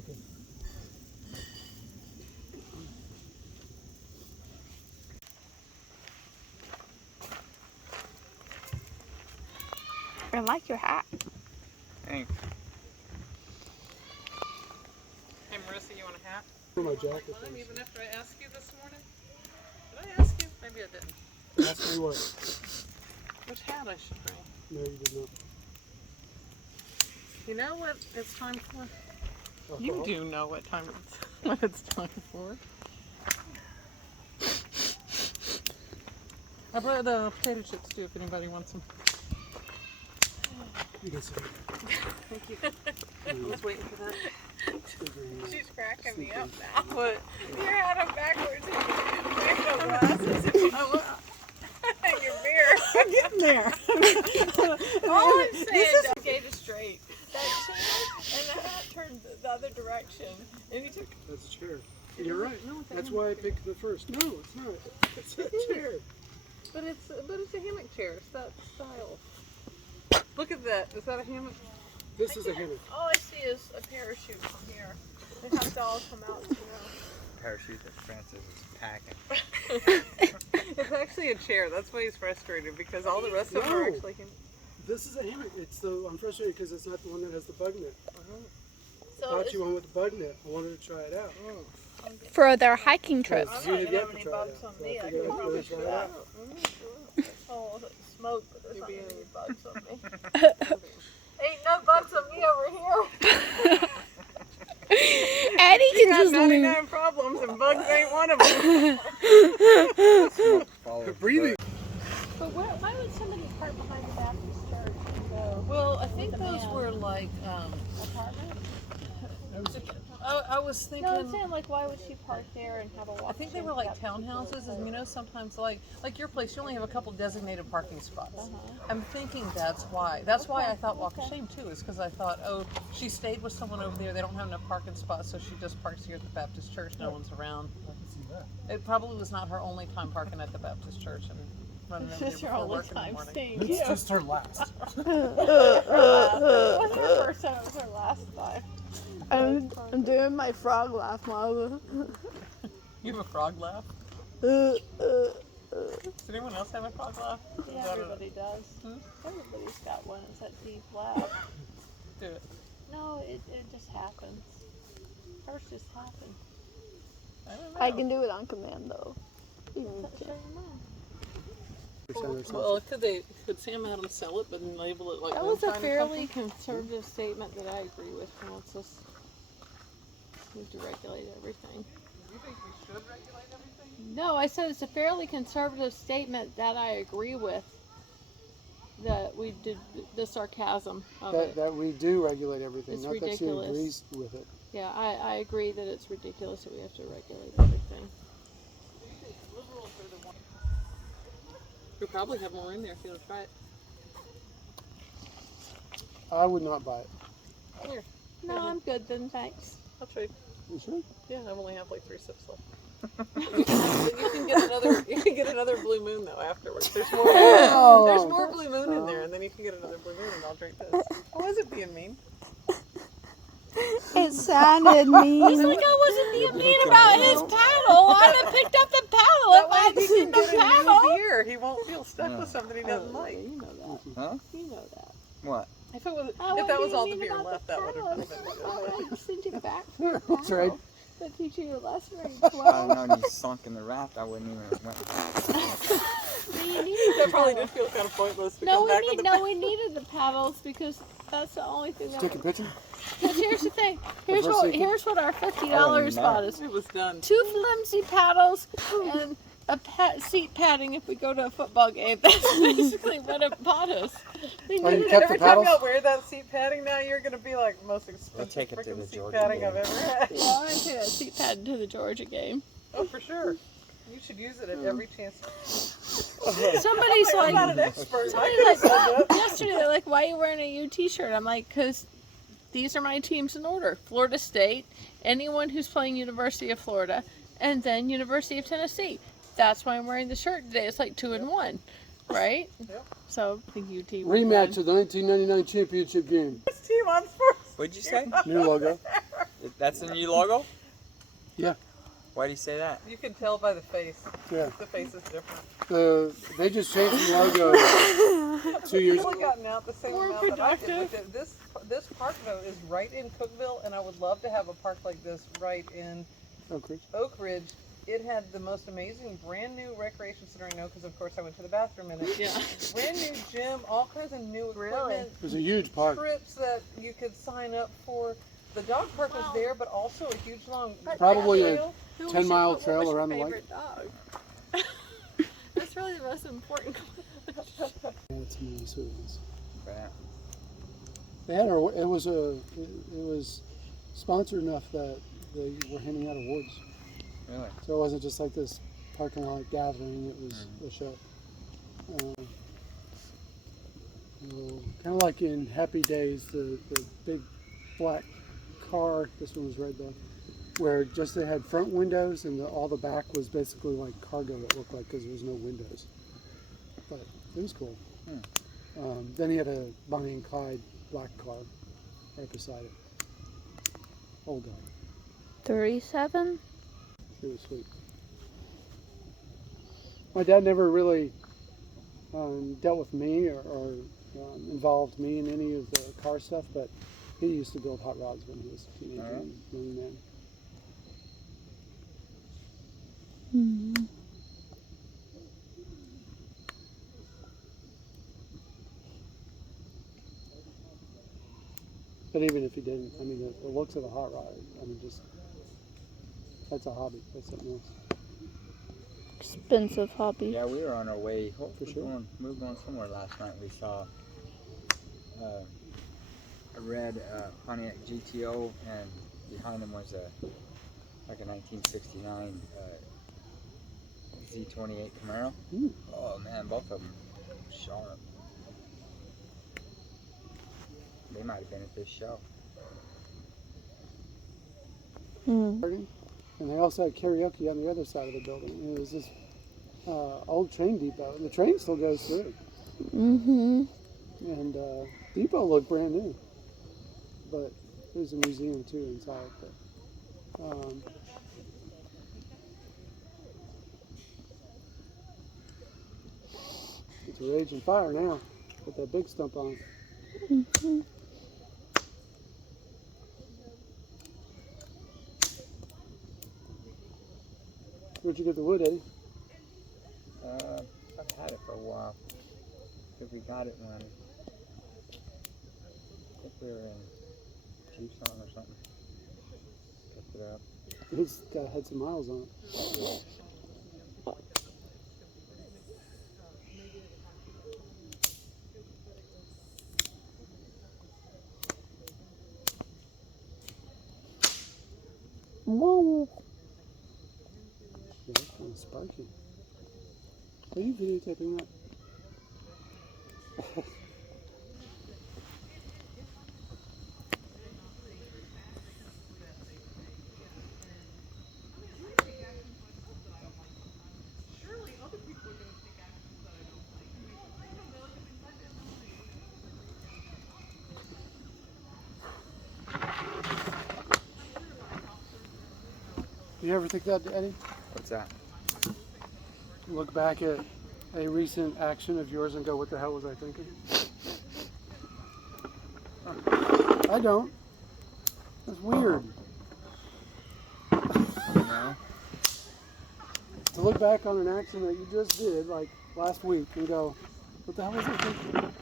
Okay. I like your hat. Thanks. Hey Marissa, you want a hat? For my jacket. Even after I asked you this morning? Did I ask you? Maybe I didn't. Ask me what? Which hat I should bring. No, you did not. You know what it's time for? Alcohol? You do know what it's time for. I brought the potato chips too if anybody wants them. You can sit. Thank you. I was waiting for that. She's cracking me up now. What? Your hat on backwards and no glasses and your beard. I'm getting there. All I'm saying is gave it straight. That chair and the hat turned the other direction. And you took. That's a chair. You're right. That's why I picked the first. No, it's not. It's a chair. But it's a hammock chair. It's that style. Look at that. Is that a hammock? This is a hammock. All I see is a parachute from here. They have to all come out, you know. Parachute that Francis is packing. It's actually a chair. That's why he's frustrated because all the rest of them are No. actually hammock. This is a hammock. I'm frustrated because it's not the one that has the bug net. I So bought you one with the bug net. I wanted to try it out. for their hiking trip. Because I'm you not didn't gonna get have to any try it bugs out. on So me. I I figured can I'd probably really try do it that. out. Oh, smoke, but there's not You'll gonna be be bugs on me. Ain't no bugs on me over here. Eddie You can got just leave. 99 problems and bugs ain't one of them. Smoke follows Breathing. But why would somebody park behind the Baptist church and go Well, I think The those man. were like, apartment? I was thinking. No, I'm saying like why would she park there and have a walk? I think they were like townhouses, and you know, sometimes like your place, you only have a couple designated parking spots. I'm thinking that's why. That's why I thought walk of shame too, is because I thought, oh, she stayed with someone over there. They don't have enough parking spots, so she just parks here at the Baptist church. No one's around. I can see that. It probably was not her only time parking at the Baptist church and running over there It's your before only work in the time morning. seeing It's you. just her last. It wasn't her first time, it was her last time. I'm doing my frog laugh, Mama. You have a frog laugh? Does anyone else have a frog laugh? Yeah, everybody does. Everybody's got one. It's that deep laugh. Do it. No, it just happens. Hers just happened. I don't know. I can do it on command though. Show your mom. Well, could Sam Adams sell it but then label it like That was a moonshine or fairly something? conservative statement that I agree with, Francis. We have to regulate everything. You think we should regulate everything? No, I said it's a fairly conservative statement that I agree with. That we did the sarcasm of it. That we do regulate everything. It's not ridiculous. that she agrees with it. Yeah, I agree that it's ridiculous that we have to regulate everything. Liberals are the ones who probably have more in there if you want to try it. I would not buy it. Here, No, I'm good then, thanks. I'll trade. You sure? Yeah, I only have like 3 sips left. You can get another blue moon though afterwards. There's more. There's more blue moon in there, and then you can get another blue moon, and I'll drink this. Why is it being mean? It sounded mean. He's like, I wasn't being mean about his paddle. I'd have picked up the paddle That if way I'd he seen can the get a new paddle. beer. He won't feel stuck with something he doesn't like. You know that. Huh? You know that. What? If it was, I if that was wasn't all being the mean beer about left, the that would have paddle. been good. I sent you back to the That's right. paddle. That teach you a lesson when If you're I'd 12. known you sunk in the raft, I wouldn't even have went. That probably did feel kind of pointless to come back with the We needed the paddles because that's the only thing that. Take a picture. Because here's the thing. Here's first what thing- here's what our $50 bought us. It was done. 2 flimsy paddles and a seat padding if we go to a football game. That's basically what it bought us. We Oh, you needed kept Every the time paddles? y'all wear that seat padding now, you're going to be like the most expensive take it to freaking the seat Georgia padding game. I've ever had. Yeah, I want to take that seat pad to the Georgia game. Oh, for sure. You should use it at every chance. Somebody's I'm not like, an expert. I somebody's could have said like that. yesterday, they're like, why are you wearing a UT shirt? I'm like, because these are my teams in order. Florida State, anyone who's playing University of Florida, and then University of Tennessee. That's why I'm wearing the shirt today. It's like 2 in 1, right? Yep. So I think UT would Rematch win. of the 1999 championship game. This team on sports. What'd you say? New logo. That's the new logo? Yeah. Why do you say that? You can tell by the face. Yeah. The face is different. They just changed the logo 2 years I've ago. only gotten out the same More amount that I did productive. with it. This park though is right in Cookville, and I would love to have a park like this right in Oak Ridge. Oak Ridge. It had the most amazing brand new recreation center I know, because of course I went to the bathroom in it. Yeah. Brand new gym, all kinds of new Really? equipment. It was a huge park. Trips that you could sign up for. The dog park was there, but also a huge long Probably trail. 10-mile trail around the lake. favorite dog? That's really the most important question. That's some really sweet ones. Yeah. They had it was sponsored enough that they were handing out awards. Really? So it wasn't just like this parking lot gathering, it was a show. Kind of like in Happy Days, the big black car, this one was red though, where just they had front windows and all the back was basically like cargo, it looked like, because there was no windows. But it was cool. Then he had a Bonnie and Clyde black car right beside it. Old guy. 37? It was sweet. My dad never really dealt with me or involved me in any of the car stuff, but he used to build hot rods when he was a teenager and young man. Mm. But even if he didn't, I mean, the looks of a hot rod, I mean, just, that's a hobby. That's something else. Expensive hobby. Yeah, we were on our way. For sure. We were going somewhere last night. We saw a red Pontiac GTO, and behind them was like a 1969 Z28 Camaro. Ooh. Oh man, both of them sharp. They might have been at this show. Mm. And they also had karaoke on the other side of the building. And it was this old train depot, and the train still goes through. Mm-hmm. And depot looked brand new, but there's a museum too inside. But it's a raging fire now with that big stump on it. Mm-hmm. Where'd you get the wood, Eddie? I've had it for a while. I think we got it when I think we were in Tucson or something. Picked it up. It's had some miles on it. Whoa. Yeah, it's kind of sparky. Are you videotaping that? You ever think that, Eddie? What's that? Look back at a recent action of yours and go, what the hell was I thinking? I don't. That's weird. No. To look back on an action that you just did, like last week, and go, what the hell was I thinking?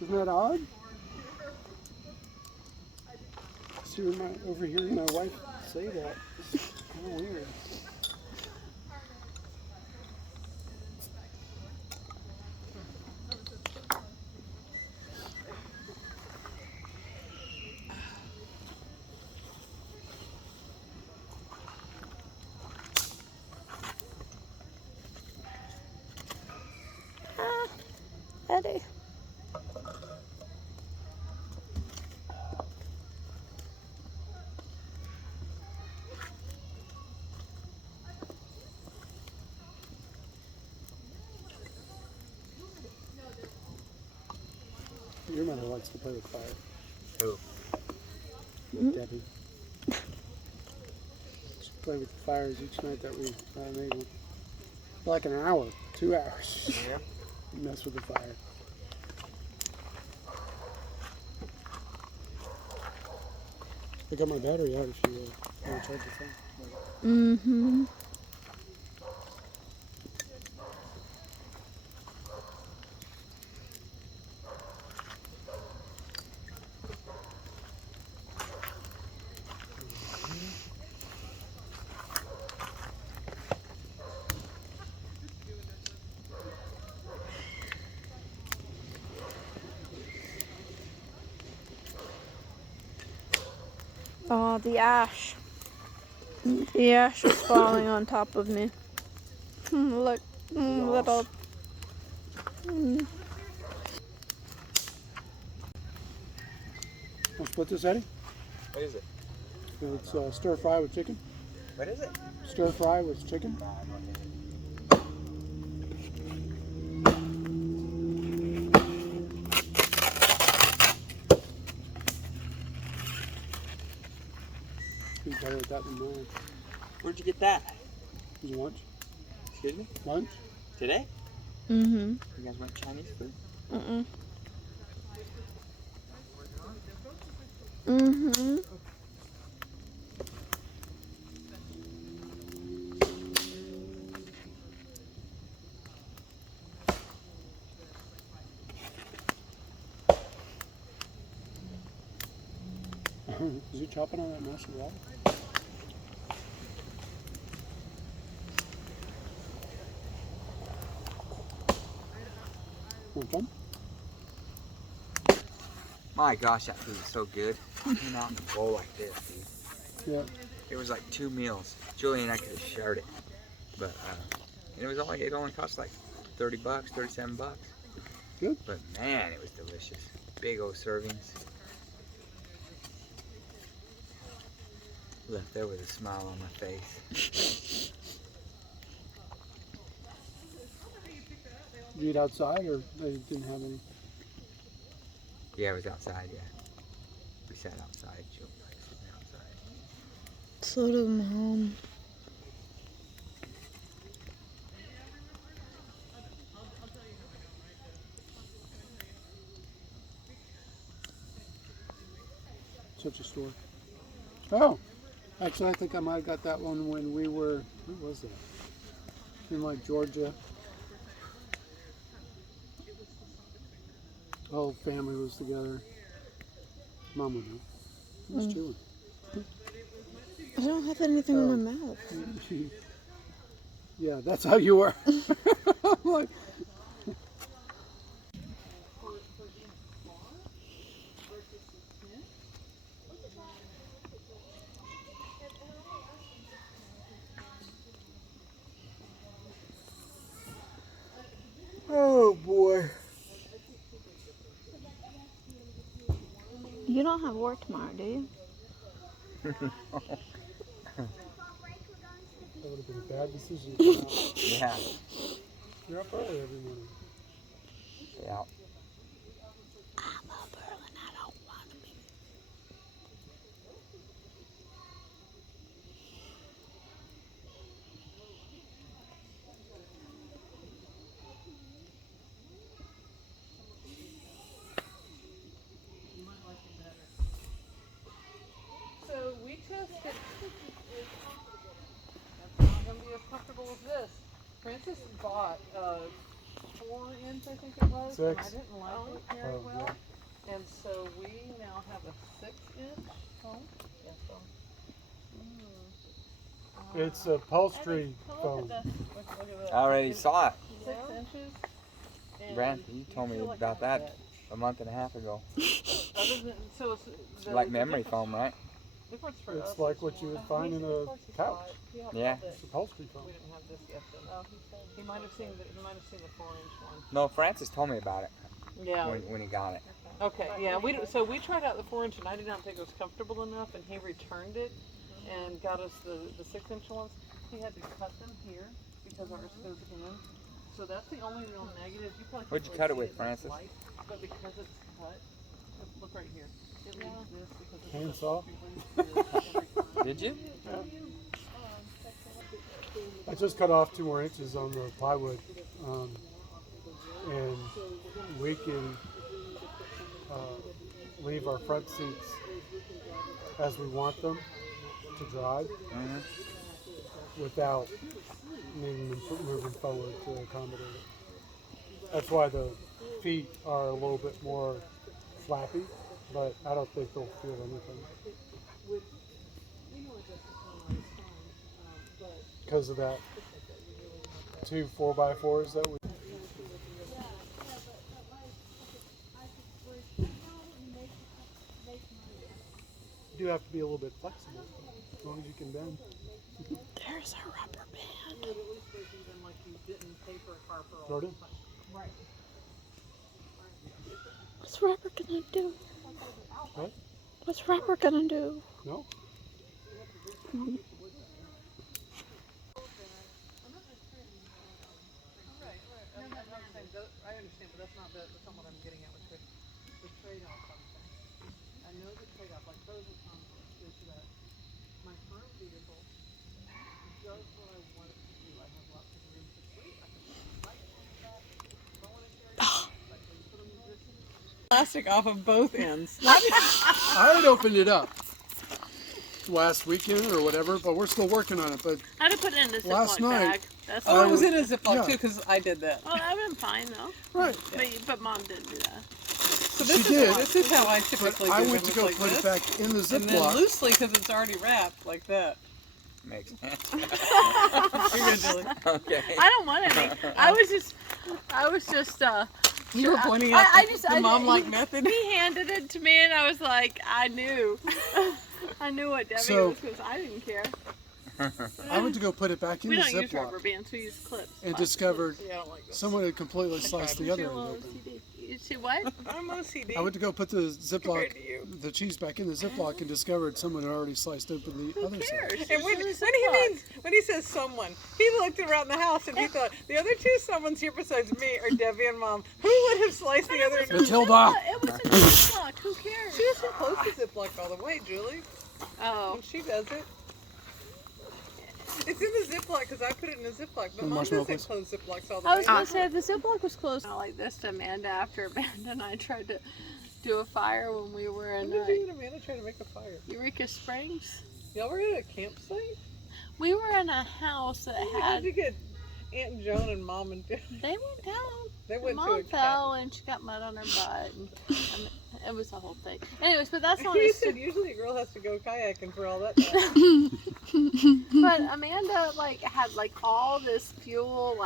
Isn't that odd? Overhearing my wife say that. It's kind of weird. Eddie. Your mother likes to play with fire. Who? Debbie. She played with the fires each night that we made one. For like an hour, 2 hours. Yeah. Mess with the fire. I got my battery out if you want to charge your phone. Mm-hmm. Oh, the ash. The ash is falling on top of me. Look, little. Want to split this, Eddie? What is it? It's stir fry with chicken. What is it? Stir fry with chicken. Nah, I don't need it. Be better with that than mine. Where'd you get that? Is it lunch? Excuse me? Lunch? Today? Mm-hmm. You guys went Chinese food? Mm-mm. Mm-hmm. Is he chopping on that master wall? Want some? My gosh, that food is so good. It came out in a bowl like this, dude. Yeah. It was like 2 meals. Julie and I could have shared it. But it only cost like $30, $37. Good. But man, it was delicious. Big old servings. Left there with a smile on my face. Did you eat outside or they didn't have any? Yeah, it was outside, yeah. We sat outside. Julie likes sitting outside. So do Mom. Such a store. Oh, actually, I think I might have got that one when we were. Where was that? In like Georgia. The whole family was together. Mom would know. He was chewing. I don't have anything in my mouth. Yeah, that's how you were. I'm like, Oh boy. You don't have work tomorrow, do you? that would have been a bad decision. Yeah. You're up early every morning. Yeah. I'm up early and I don't want to be. So we tested. That's not gonna be as comfortable as this. Francis bought a 4-inch, I think it was. And I 6. didn't like it very Oh, well, and so we now have a 6-inch foam. Yes, foam. It's upholstery Look at foam. this. Look at that. I already saw it. 6 inches. And Brent, you told me feel like about I'm that dead. a month and a half ago. Other than, so it's It's like memory difference- foam, right? difference for It's us like is what you would more- find in a of course he's couch. right. He helped Yeah. with it. It's upholstery foam. We didn't have this yet. Then. He might have seen the 4-inch one. No, Francis told me about it Yeah. when he got it. Okay. Yeah. So we tried out the 4-inch, and I did not think it was comfortable enough, and he returned it and got us the 6-inch ones. He had to cut them here because ours goes in. So that's the only real negative. You probably What'd you can't cut it really with, see it's Francis? light, but because it's cut. Look right here. It leaves this because it's Handsaw. Did you? I just cut off 2 more inches on the plywood, and we can leave our front seats as we want them to drive without needing them moving forward to accommodate it. That's why the feet are a little bit more flappy, but I don't think they'll feel anything because of that 2 4x4s that we. You do have to be a little bit flexible, as long as you can bend. There's a rubber band. at least there's even like you didn't pay for a car for all Jordan? Right. What's rubber gonna do? What? What's rubber gonna do? No? I understand, but that's not what I'm getting at with the trade-off on things. I know the trade-off, like pros and cons is that my current vehicle does what I want it to do. I have lots of room to breathe. I can put lights on the back. If I want to carry like when you put them in this plastic off of both ends. I had opened it up last weekend or whatever, but we're still working on it. But I had to put it in a Last Ziploc night, bag. That's Oh, all. it was in a Ziploc Yeah. too, because I did that. Oh, that would have been fine though. right, But Mom didn't do that. So She did. this is how I but typically I do went them. to go It's put like it this, back in the and then Ziploc. loosely because it's already wrapped like that. Makes sense. Originally. Okay. I don't want any. I was just. You were pointing at the mom-like method. He handed it to me, and I was like, I knew. I knew what Debbie So- was because I didn't care. I went to go put it back in We the don't use rubber Ziploc bands. We use clips. and plastic discovered Yeah, I don't like this. someone had completely sliced the clips. other You're end a little open. OCD. You see what? I'm OCD. I went to go put the Ziploc, Compared to you. the cheese back in the Ziploc, and discovered someone had already sliced open the Who other cares? side. And when It's he in a Ziploc. means when he says someone, he looked around the house and he thought the other 2 someones here besides me are Debbie and Mom. Who would have sliced the other? Matilda! It was in a Ziploc. Who cares? She doesn't close the Ziploc all the way, Julie. Oh. When she does it. It's in the Ziploc because I put it in a Ziploc, but Some Mom marshmallow, doesn't please. close Ziplocs all the I way. was going to say, if the Ziploc was closed like this to Amanda after Amanda and I tried to do a fire when we were in When did you and Amanda try to make a fire? Eureka Springs. Y'all were at a campsite? We were in a house that How had. did you get Aunt Joan and Mom and Dad? They went down. They went to Mom a fell and she got mud on her butt. And it was a whole thing. Anyways, but that's not. You said usually a girl has to go kayaking for all that time. But Amanda had all this fuel,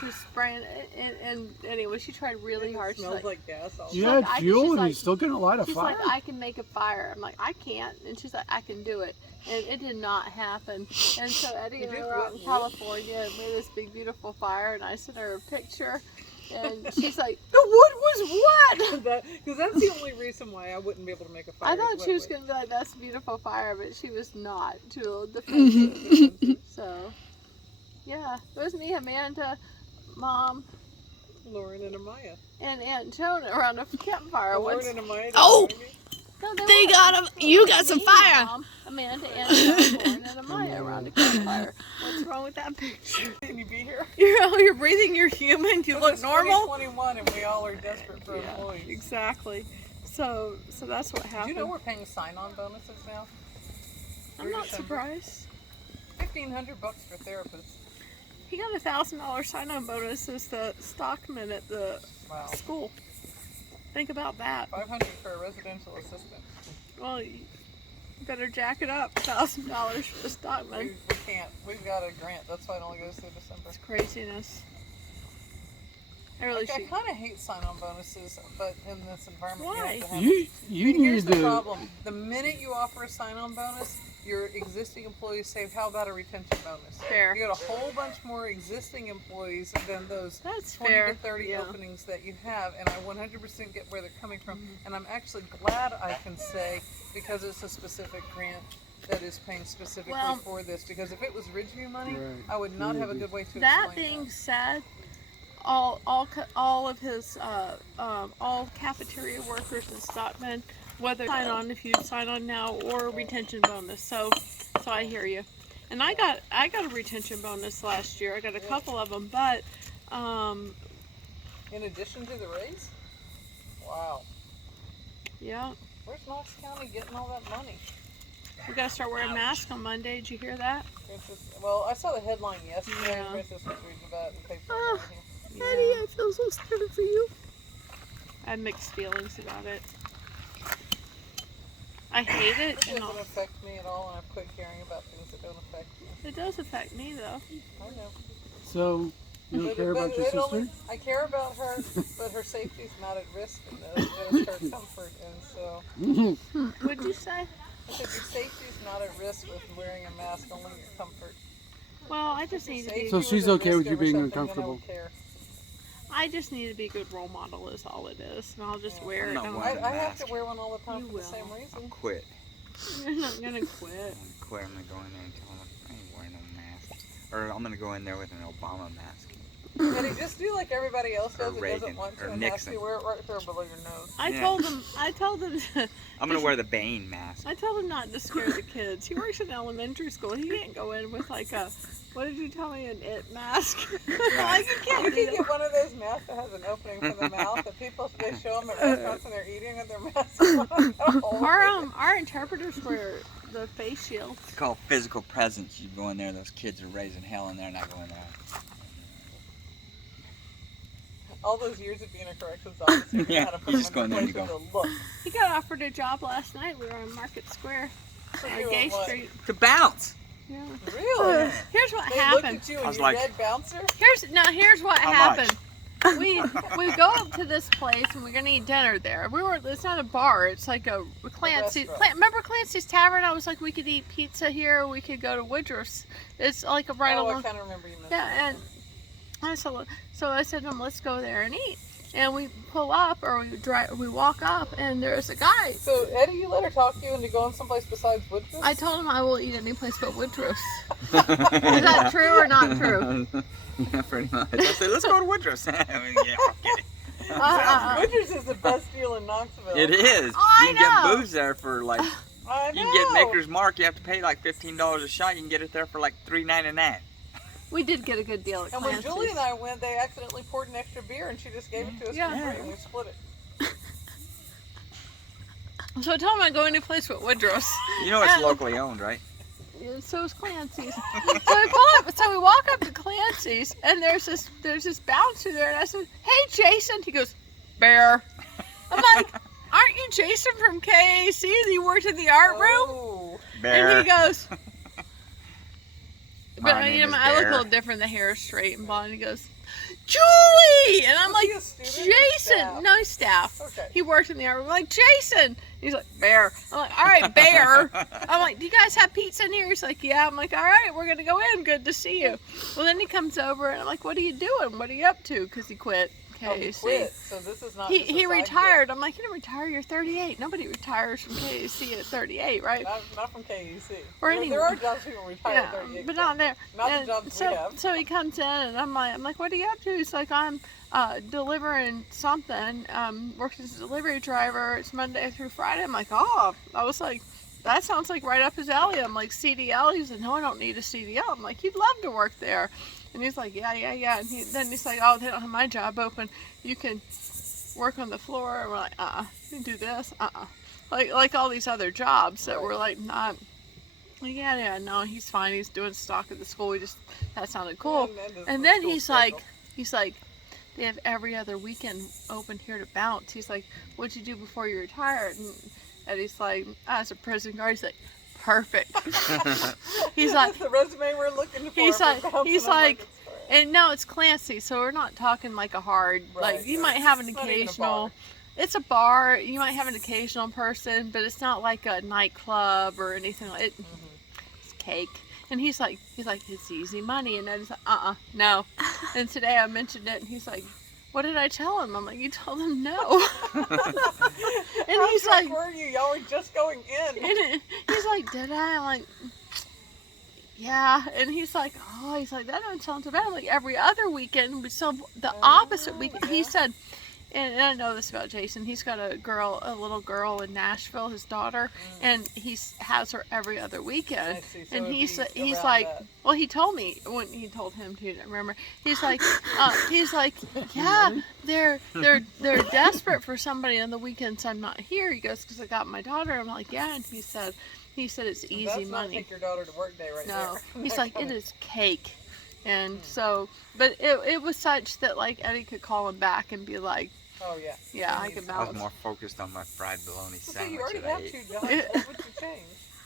she was spraying it, and anyway, she tried really It hard. She's smells like gas all the You time. had fuel she's and you like- still couldn't light a She's fire? like, I can make a fire. I'm like, I can't. And she's like, I can do it. And it did not happen. And so Eddie and I were out in California and made this big, beautiful fire. And I sent her a picture. And she's like, the wood was wet. Because that's the only reason why I wouldn't be able to make a fire. I thought is she was wet going to be like, that's a beautiful fire. But she was not. To defend So, yeah. It was me, Amanda, Mom, wood. Lauren and Amaya. and Aunt Joan around a campfire. Lauren and Amaya. Oh! didn't join me? No, They weren't. got 'em. You got Me, some fire. Mom, Amanda, and Lauren and Amaya around a campfire. What's wrong with that picture? Can you be here? You're breathing. You're human. You look It's normal. 2021 and we all are desperate for employees. Exactly. So that's what Do happened. you know we're paying sign-on bonuses now? I'm not surprised. $1,500 for therapists. He got $1,000 sign-on bonus as the stockman at the Wow. school. Think about that. $500 for a residential assistant. Well, you better jack it up. $1,000 for the stockman. We can't. We've got a grant. That's why it only goes through December. It's craziness. I really I should. kind of hate sign-on bonuses, but in this environment, Why? you have to have You Here's need the to. problem. The minute you offer a sign-on bonus, your existing employees say, how about a retention bonus? Fair. You got a whole bunch more existing employees than those That's 20 fair. to 30 Yeah. openings that you have, and I 100% get where they're coming from. And I'm actually glad I can say, because it's a specific grant that is paying specifically Well- for this, because if it was Ridgeview money, Right. I would not have a good way to That explain being said, all of his all cafeteria workers and stockmen, whether sign on if you sign on now or retention bonus. So I hear you. And I got a retention bonus last year. I got a couple of them, but In addition to the raise? Wow. yeah, Where's Knox County getting all that money? we gotta start wearing masks on Monday. Did you hear that? It's just, well, I saw the headline yesterday. Yeah. Princess was reading about it in the paper. Oh. Yeah. Eddie, I feel so scared for you. I have mixed feelings about it. I hate it, It and all. doesn't affect me at all, and I've quit caring about things that don't affect me. It does affect me though. I know. So you don't care about your it only- sister? I care about her, but her safety's not at risk, and that's her comfort. And so, What'd you say? I said your safety's not at risk with wearing a mask, only your comfort. Well, I just need to be. So she's okay with you being uncomfortable? I just need to be a good role model. Is all it is, and I'll just wear it. I'm not and wearing I have mask. to wear one all the time You for the will. same reason. Quit. You're not gonna quit. I'm quit. I'm gonna go in there and tell them I ain't wearing no mask. Or I'm gonna go in there with an Obama mask. Eddie, just do like everybody else Or does. It Reagan, doesn't want to, or and Nixon. you wear it right there below your nose. I Yeah. told him. I'm gonna wear the Bane mask. I told him not to scare the kids. He works in elementary school. He can't go in with like a. What did you tell me? An it mask. Like you can't You do can that. get one of those masks that has an opening for the mouth that people they show them at restaurants and they're eating with their mask on. Our interpreters wear the face shield. It's called physical presence. You go in there, those kids are raising hell in there, and I go in there. All those years of being a corrections officer, you know Yeah, how to put you them just in go in there and place you with the look. He got offered a job last night. We were on Market Square, For on doing Gay what? Street. To bounce. Yeah. Really? Here's what They happened. looked at you I and was you're like- dead bouncer? Here's what How happened. We go up to this place and we're gonna eat dinner there. It's not a bar. It's like a Clancy's. restaurant. Remember Clancy's Tavern? I was like, we could eat pizza here. Or we could go to Woodruff's. It's like a right Oh, I along. kind of remember you mentioned Yeah, and so I said to him, let's go there and eat. And we pull up or we walk up and there's a guy. So, Eddie, you let her talk you into going someplace besides Woodruff? I told him I will eat any place but Woodruff's. Is that true or not true? Yeah, pretty much. I said, let's go to Woodruff's. I mean, yeah, I'm kidding. Woodruff's is the best deal in Knoxville. It is. I You can know. get booze there for like. I know. You can get Maker's Mark. You have to pay like $15 a shot. You can get it there for like $3.99. We did get a good deal at And when Clancy's. Julie and I went, they accidentally poured an extra beer and she just gave it to us Yeah. for free and we split it. So I told him I'd go any place but Woodruff's. You know it's And- locally owned, right? So is Clancy's. So we walk up to Clancy's and there's this bouncer there and I said, hey Jason. He goes, Bear. I'm like, aren't you Jason from KAC? You worked in the art room? Oh. And he goes, My but name you know, is I look a Bear. little different. The hair is straight and blonde. He goes, Julie! And I'm Was he like, a student or Jason! staff? No, he's staff. Okay. He worked in the art room. I'm like, Jason! He's like, Bear. I'm like, all right, Bear. I'm like, do you guys have pizza in here? He's like, yeah. I'm like, all right, we're going to go in. Good to see you. Well, then he comes over and I'm like, what are you doing? What are you up to? Because he quit Oh, he KAC. quit. So this is not just a He side retired. I'm like, you didn't retire. You're 38. Nobody retires from KAC at 38, right? gig. Not from KUC. Or there anywhere. are jobs people retire at Yeah, 38. but not there. Not the And jobs we so, have. So he comes in and I'm like, what are you up to? He's like, I'm delivering something. Works as a delivery driver. It's Monday through Friday. I'm like, oh. I was like, that sounds like right up his alley. I'm like, CDL? He said, no, I don't need a CDL. I'm like, you'd love to work there. And he's like, yeah. And then he's like, oh, they don't have my job open. You can work on the floor. And we're like, you can do this. Like all these other jobs that were like not. Like, yeah, no, he's fine. He's doing stock at the school. That sounded cool. And then he's like, they have every other weekend open here to bounce. He's like, what'd you do before you retired? And he's like, as a prison guard. He's like, perfect. He's like, That's the resume we're looking for. he's for like, bouncing he's on like, Market Square. and no, it's Clancy, so we're not talking like a hard, Right, like you right. might have an It's not even a occasional. bar. It's a bar. You might have an occasional person, but it's not like a nightclub or anything like it. It's cake. And he's like, it's easy money. And then he's like, no. And today I mentioned it, and he's like, what did I tell him? I'm like, you told him no. And How he's drunk like, were you? Y'all were just going in. and he's like, did I? I'm like, yeah, and he's like, that doesn't sound so bad. Like every other weekend, we sell the opposite weekend. He said, and I know this about Jason. He's got a little girl in Nashville, his daughter, and he has her every other weekend. I see. So And it'd he's be around like, that. well, he told me when he told him to. Remember, he's like, yeah, they're desperate for somebody on the weekends. I'm not here. He goes, because I got my daughter. I'm like, yeah, and he said it's easy That's not money. take your daughter to work day right No, there. he's That like, it kinda- is cake. And so, but it was such that like Eddie could call him back and be like, Oh yeah. yeah, I He can needs- I was balance. more focused on my fried bologna Well, see, sandwich you already that I have ate. 2 jobs. What would you change?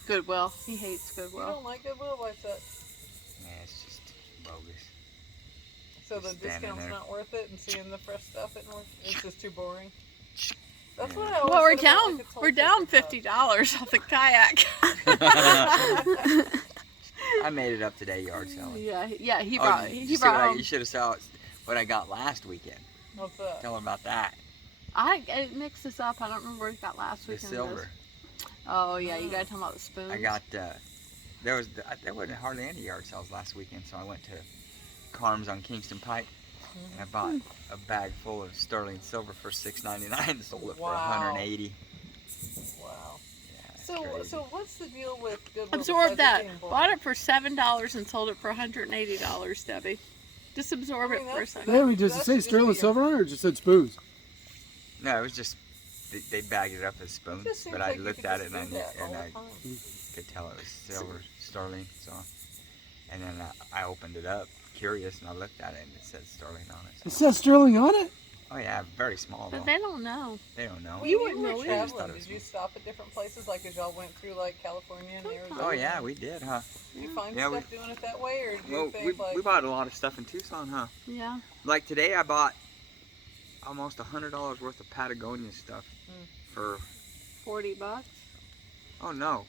Goodwill. He hates You Goodwill. don't like Goodwill? Why is that? Yeah, it's just bogus. So the Just standing discount's there. not worth it, and seeing the fresh stuff isn't worth it? It's just too boring. That's Yeah. what I always Well, we're said about, down. like, it's We're whole down chicken $50 off the kayak. I made it up today yard selling. yeah, he Oh, brought. you He see brought what home. you should have saw what I got last weekend. What's that? Tell them about that. I mixed this up. I don't remember what we got last The weekend. silver. Oh yeah, you gotta talk about the spoons. I got there wasn't hardly any yard sales last weekend, so I went to Carm's on Kingston Pike and I bought a bag full of sterling silver for $6.99 and sold it for Wow. $180. Wow. Yeah, it's So, crazy. so what's the deal with Goodwill? Absorb besides it that. being boring? Bought it for $7 and sold it for $180, Debbie. Just absorb I mean, it for a that's- second. Hey, does it say That's sterling just- silver on it or just said spoons? No, it was just they bagged it up as It spoons, just seems but I like you looked could at just it and do that all I the time. could tell it was silver sterling. So, and then I opened it up, curious, and I looked at it and it said sterling on it. It So, says sterling on it? oh yeah, very small though. But they don't know. They don't know. When You you wouldn't know were either. I just thought traveling, it was did you stop at different places, like as y'all went through like California and Arizona? Oh yeah, we did, huh? Did you find Yeah, we- stuff doing it that way, or do you Well, think like? we bought a lot of stuff in Tucson, huh? Yeah. Like today, I bought almost $100 worth of Patagonia stuff for. $40. Oh no.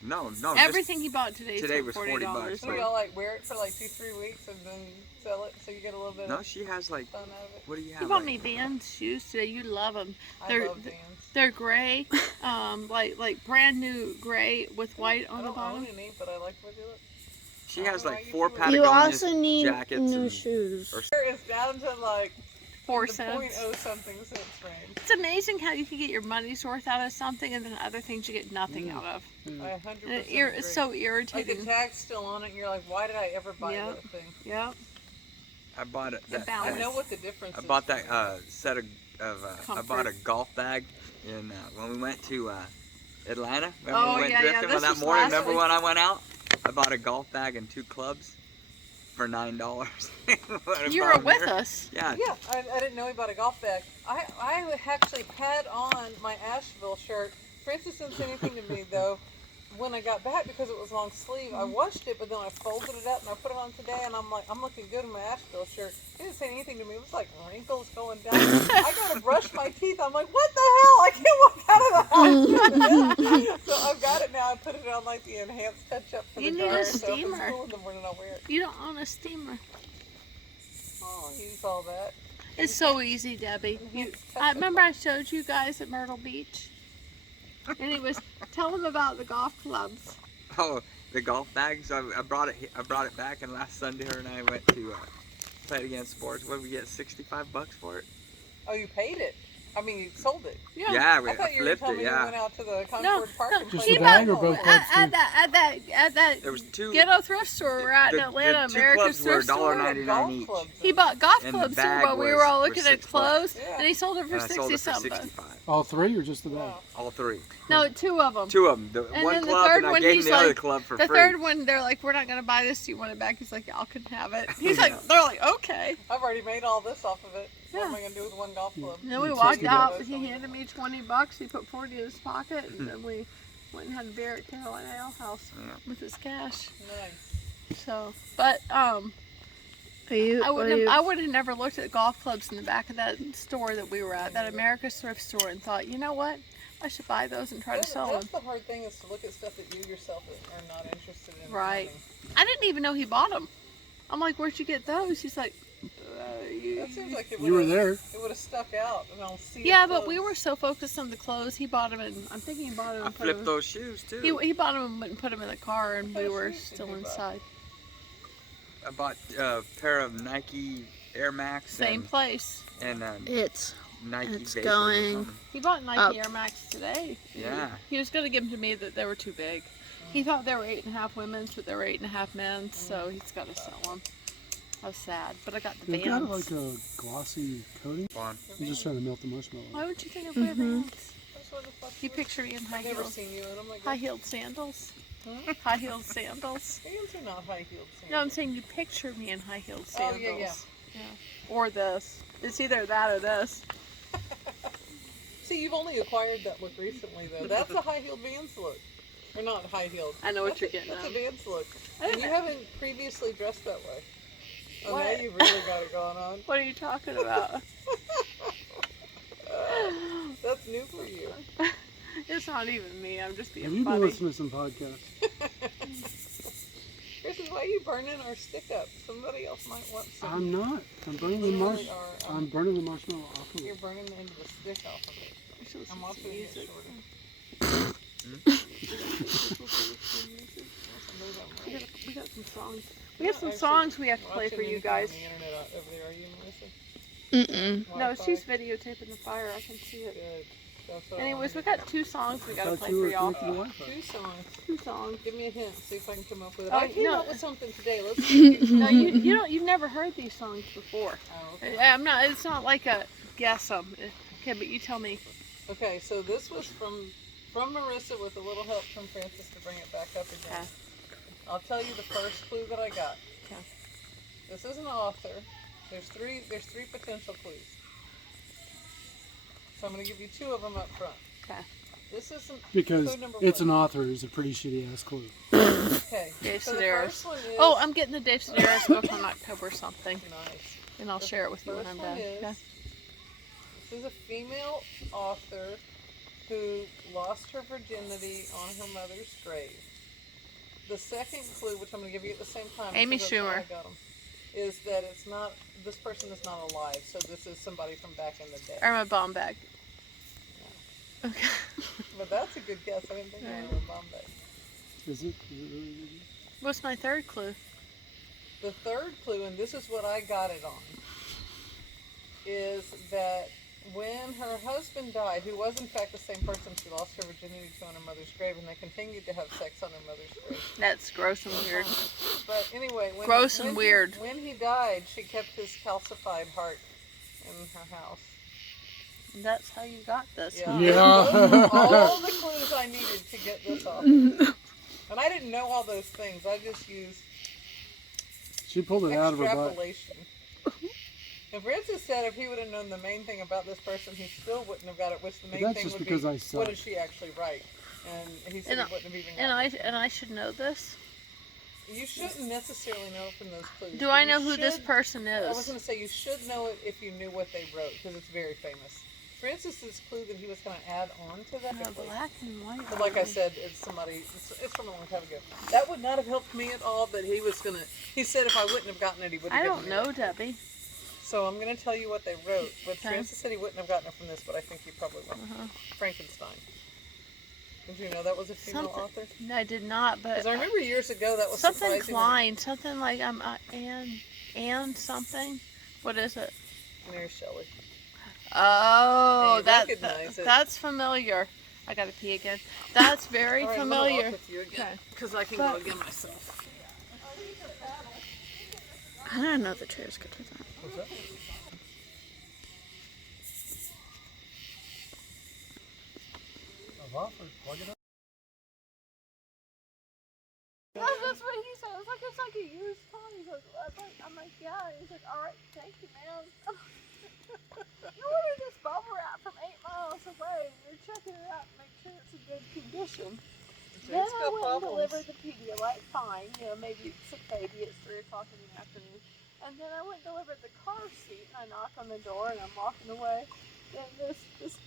Everything he bought today today for was $40. $40, So y'all like wear it for like 2-3 weeks and then sell it, so you get a little bit No, of she has like. fun out of it. What do you have? He bought like- me Vans shoes today. You love them. I They're- love Vans. They're gray, like brand new gray with white I on the don't bottom. own any, but I like what you look. She has like You 4 do it. Patagonia You also need jackets new and shoes. or Here it's down to like 4 the cents. 0.0 something cents range. It's amazing how you can get your money's worth out of something, and then other things you get nothing out of. I 100% And it's agree. so Like the irritating. tag's still on it, and you're like, why did I ever buy Yep. that thing? Yep. I bought it. The I balance. know what the difference I is. bought that set of I bought a Comfort. golf bag in when we went to Atlanta. Remember Oh, we went yeah, yeah, drifting this on that was morning. last Remember week. when I went out? I bought a golf bag and 2 clubs for $9. You were with us. Yeah. Yeah, I didn't know he bought a golf bag. I actually had on my Asheville shirt. Francis didn't say anything to me though when I got back because it was long sleeve. I washed it, but then I folded it up and I put it on today, and I'm like, I'm looking good in my Asheville shirt. He didn't say anything to me. It was like wrinkles going down. I gotta brush my teeth. I'm like, what the hell? I can't walk out of the house. So I've got it now. I put it on like the enhanced touch up for You the need a dryer. So if steamer. it's cool in the morning, I'll wear it. You don't own a steamer. Oh, use all that. It's so easy, Debbie. I remember I showed you guys at Myrtle Beach. And it was, tell them about the golf clubs. Oh, the golf bag. So I brought it back, and last Sunday her and I went to play it against sports. What did we get? $65 for it. Oh, you paid it. I mean, you sold it. Yeah, I thought you were flipped telling it. me you Yeah. went out to the Concord No, Park and Just played the He bag bought or both clubs at too? that There was 2. ghetto thrift store we're at in The Atlanta, 2 America's clubs were thrift store. $1.99 golf each. clubs. He bought golf And the clubs too bag while we was- were all was looking at $6. clothes, Yeah. and he sold it for And I sold 60 it for something. 65. All 3 or just the bag? Wow. All 3. No, 2 of them. 2 of them. The And one then the club, third and I one, gave him he's the other like- club for The free. third one, they're like, we're not gonna buy this. Do you want it back? He's like, y'all can have it. He's like, they're like, okay. I've already made all this off of it. What Yeah. am I gonna do with one golf club? And then we It's walked 60 out. bucks. He handed me $20. He put 40 in his pocket, and then we went and had a beer at Carolina Ale House Yeah. with his cash. Nice. So, but Are you, I are would you, have never looked at golf clubs in the back of that store that we were at, that America's thrift store, and thought, you know what, I should buy those and try to sell them. That's the hard thing, is to look at stuff that you yourself are not interested in. Right. having. I didn't even know he bought them. I'm like, where'd you get those? He's like, That seems like it You were would've- there. It would have stuck out, and I'll see. yeah, it but we close. were so focused on the clothes. He bought them, and I'm thinking he bought them. I And put flipped them. those shoes too. He bought them and went and put them in the car, and we What were shoes did still you buy? inside. I bought a pair of Nike Air Max Same place. and It's Nike It's Vapors or going- something. He bought Nike Up. Air Max today. Yeah. He was going to give them to me that they were too big. He thought they were 8.5 women's, but they were 8.5 men's, so he's got to sell them. I was sad, but I got the They've got Vans. like a glossy coating. Fun. I'm just trying to melt the marshmallow. Why would you think of wear Vans? That's what the fuck You picture me in high I've never heels. seen you in them. Like, High-heeled sandals. Huh? High-heeled sandals. Vans are not high-heeled sandals. No, I'm saying you picture me in high-heeled Oh, sandals. yeah. Yeah. Or this. It's either that or this. See, you've only acquired that look recently, though. That's a high-heeled Vans look. Or not high-heeled. I know what That's you're a- getting That's at. a Vans look. I And don't you know. haven't previously dressed that way. Oh, What? now you've really got it going on. What are you talking about? That's new for you. It's not even me. I'm just Have being you been funny. listening to some podcasts? Chris, why are you burning our stick up? Somebody else might want some. I'm not. I'm burning the Literally marshmallow. are, I'm burning the marshmallow off of You're it. burning the end of the stick off of it. I should listen I'm to also some getting it music. shorter. We got some songs. We have some Actually, songs we have to play watching for you anything guys. On the internet over there, are you, Melissa? Mm-mm. No, Wi-Fi? she's videotaping the fire. I can see it. Good. That's what I Anyways, we wanted. got 2 songs we I gotta thought play you for were y'all. connected to Wi-Fi. 2 songs. 2 songs. Give me a hint. See if I can come up with it. Oh, I came no. up with something today. Let's see. If you No, you've never heard these songs before. Oh, okay. I'm not. It's not like a guess them. Okay, but you tell me. Okay, so this was from Marissa with a little help from Francis to bring it back up again. Okay. I'll tell you the first clue that I got. Okay. This is an author. There's three potential clues. So I'm going to give you 2 of them up front. Okay. This isn't Because clue number it's 1. an author who's a pretty shitty ass clue. Okay. Dave so the Sedaris. first one is Oh, I'm getting the Dave Sedaris book on October something, nice. and I'll share it with you when First I'm one done. is, Okay. This is a female author who lost her virginity on her mother's grave. The second clue, which I'm going to give you at the same time, Amy because that's how Schumer. I got 'em, is that it's not. This person is not alive, so this is somebody from back in the day. Irma Bombag. Okay. But that's a good guess. I didn't think Right. of Bombay. Is it? Is it really good? What's my third clue? The third clue, and this is what I got it on, is that when her husband died, who was in fact the same person she lost her virginity to on her mother's grave, and they continued to have sex on her mother's grave. That's gross and weird. But anyway, Gross and when weird. When he died, she kept his calcified heart in her house. That's how you got this. Yeah. Huh? Yeah. Those are all the clues I needed to get this off. And I didn't know all those things. I just used She pulled it out of her butt. extrapolation. And Francis said if he would have known the main thing about this person, he still wouldn't have got it. Which the main That's thing just would because be, I suck. what did she actually write? And he said And he wouldn't have even And gotten it. I should know this. You shouldn't necessarily know it from those clues. Do but I you know who this should- person I was is? going to say you should know it if you knew what they wrote because it's very famous. Francis's clue that he was going to add on to that. No, black and white. But like I said, it's somebody. It's from a long time ago. That would not have helped me at all. But he was gonna. He said if I wouldn't have gotten it, he would have. I don't know, Debbie. So I'm gonna tell you what they wrote. But Okay. Francis said he wouldn't have gotten it from this, but I think he probably would. Uh-huh. Frankenstein. Did you know that was a female Something- author? No, I did not, but Because I remember years ago that was something surprising. Klein, something like and something. What is it? Mary Shelley. Oh, Hey, recognize it. that's familiar. I gotta pee again. That's very All right, I'm gonna walk familiar. with you again Okay. because I can But- go again myself. I don't know the chair's good for that. What's that? I've offered. Plug it up. That's what he said. It's like a used phone. He's like, I'm like, yeah. He's like, all right, thank you, man. You ordered this bubble wrap from 8 miles away. You're checking it out to make sure it's in good condition. Then It's I got went and problems. delivered the Pedialyte, fine. You know, maybe it's a baby. It's 3 o'clock in the afternoon. And then I went and delivered the car seat, and I knock on the door, and I'm walking away. And this just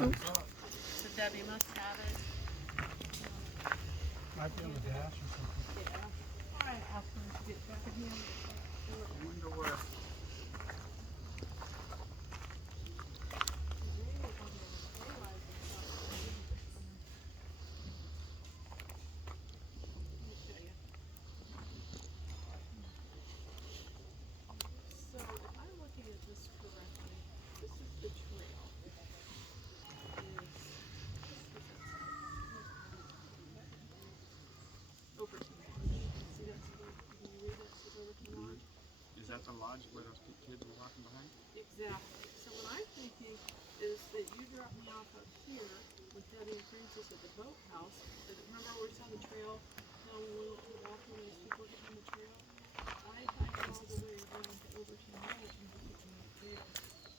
So Debbie must have it. Might be on the dash or something. Yeah. All right, ask them to get back in here. I wonder where. So if I'm looking at this correctly, this is the trail. Overton Lodge. See that? Can you read it? It says Overton Lodge. Is that the lodge where those kids were walking behind? Exactly. So what I'm thinking is that you drop me off up here with Debbie and Francis at the boathouse. Remember we saw the trail down when we went to walk when those people get on the trail? I hike all the way around to Overton Lodge and pick them up there.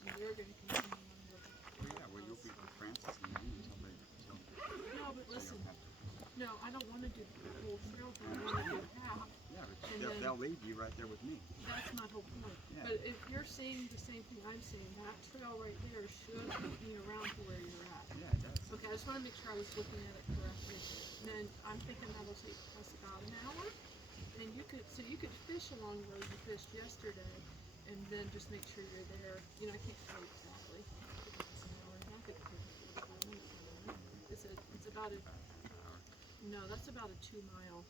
And they're going to continue on the Oh yeah, well you'll be with Francis and me until they. No, but listen. No, I don't want to do the whole trail thing. I want to do half. Yeah, but And they'll leave you right there with me. That's my whole point. Yeah. But if you're saying the same thing I'm saying, that trail right there should lead me around to where you're at. Yeah, it does. Okay, I just want to make sure I was looking at it correctly. And then I'm thinking that'll take us about an hour. And you could fish along where you fished yesterday, and then just make sure you're there. You know, I can't tell you exactly. It could take us an hour and a half. It could take us 45 minutes. It's about a no. That's about a 2 mile.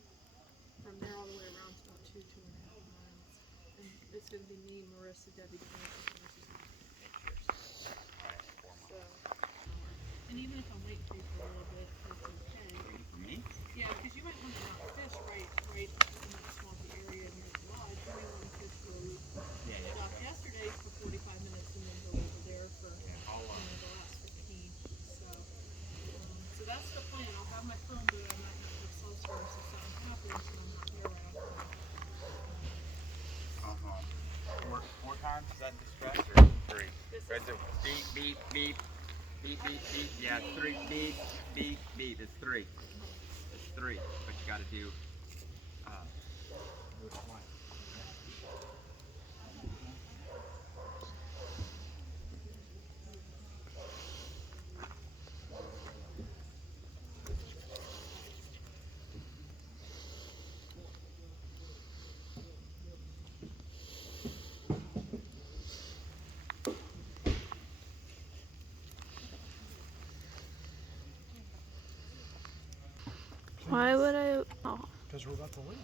From there all the way around, it's about 2.5 miles. And it's going to be me, Marissa, Debbie, Francis, and this is pictures. So, and even if I'm waiting for you for a little bit, that's okay. Waiting for me? Yeah, because you might want to not fish right in that swampy area near the lodge. You may want to fish where we stopped yesterday for 45 minutes and then go over there for the last 15. So that's the plan. I'll have my phone, but I might not have cell service if something happens and I'm not here right after. Four times? Is that distress or three? This Or is it beep, beep, beep, beep, beep, beep? Yeah, it's three. Beep, beep, beep. It's three. It's three. But you gotta do it twice. Why would I? Oh. Because we're about to leave.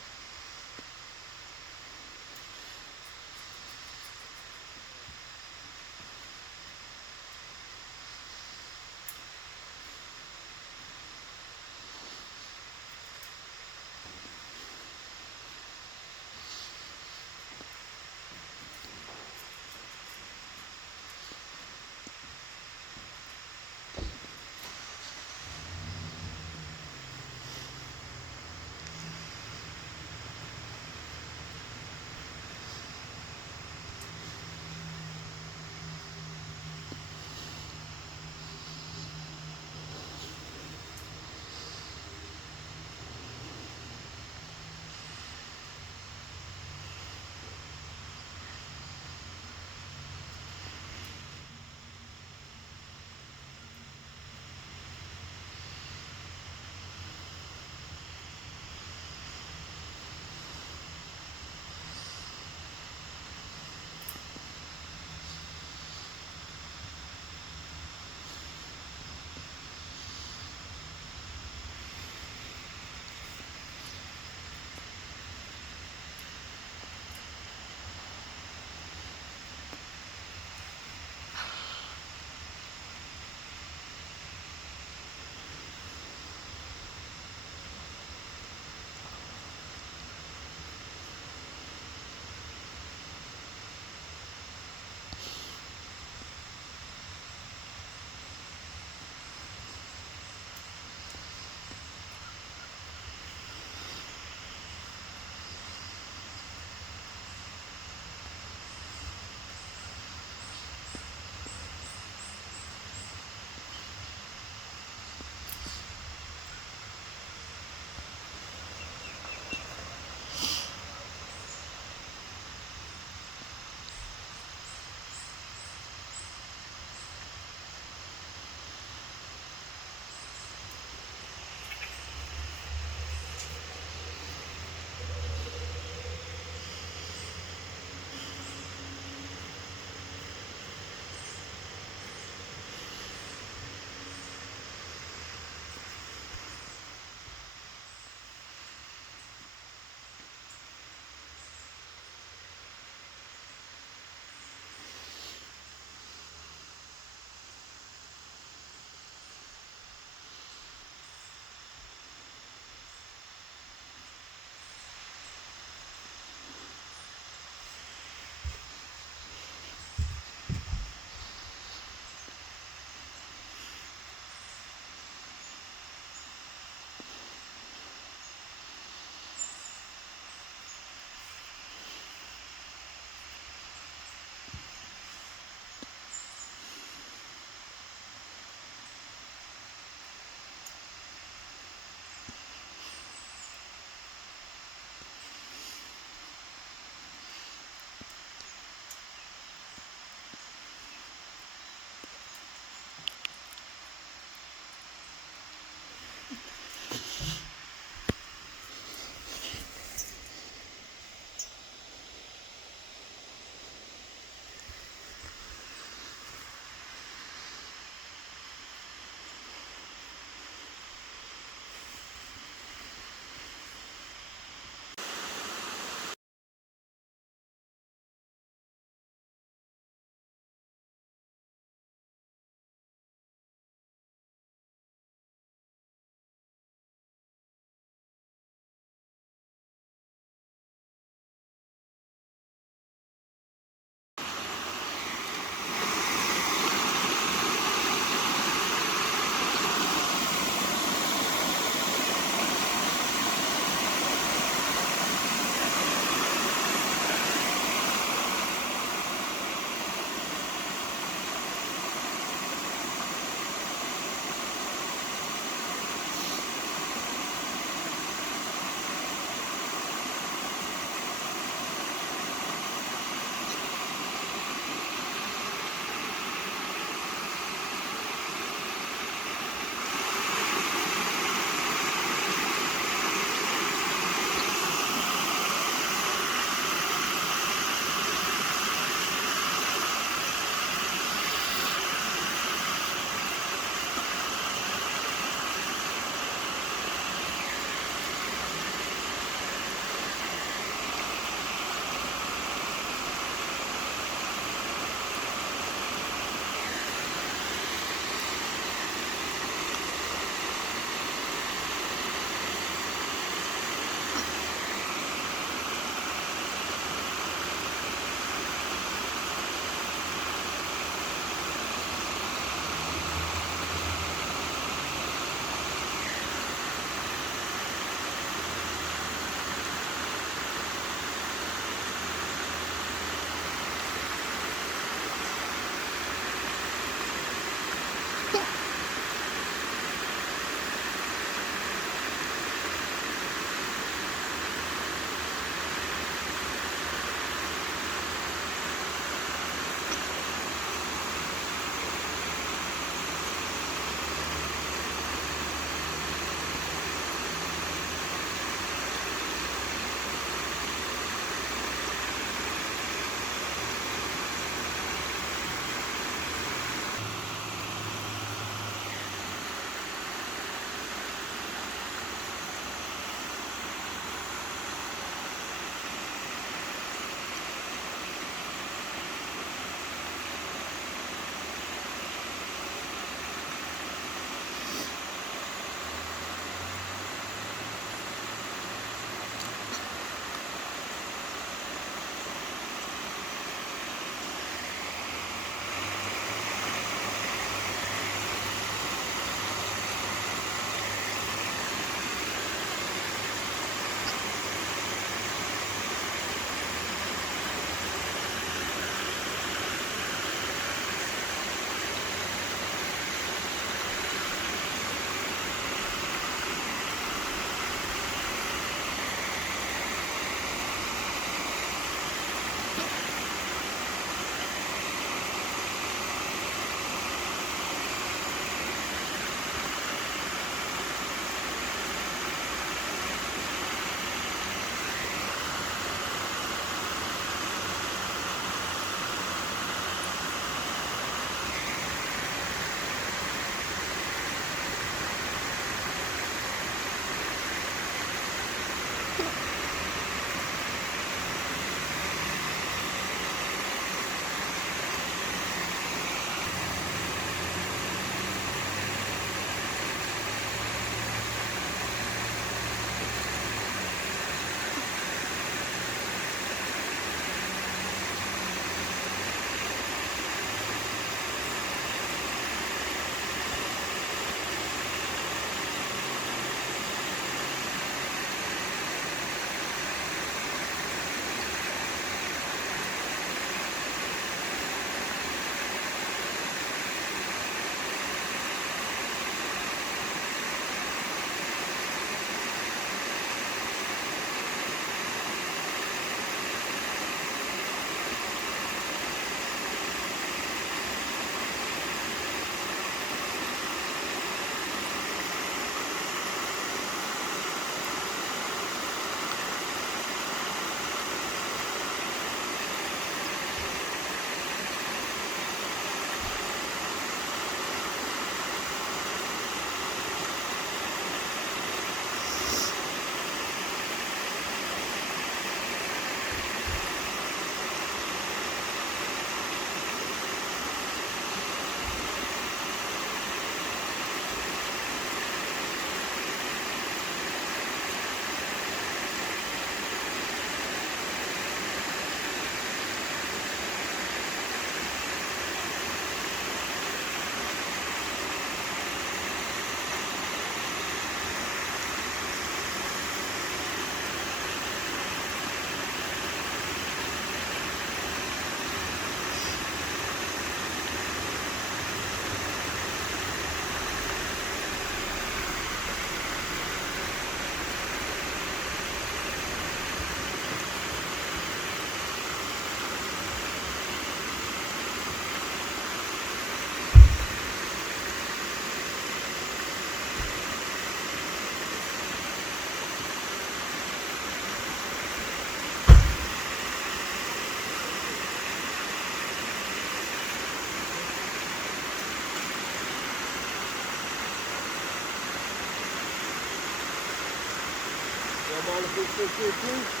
I'm on the fish here too.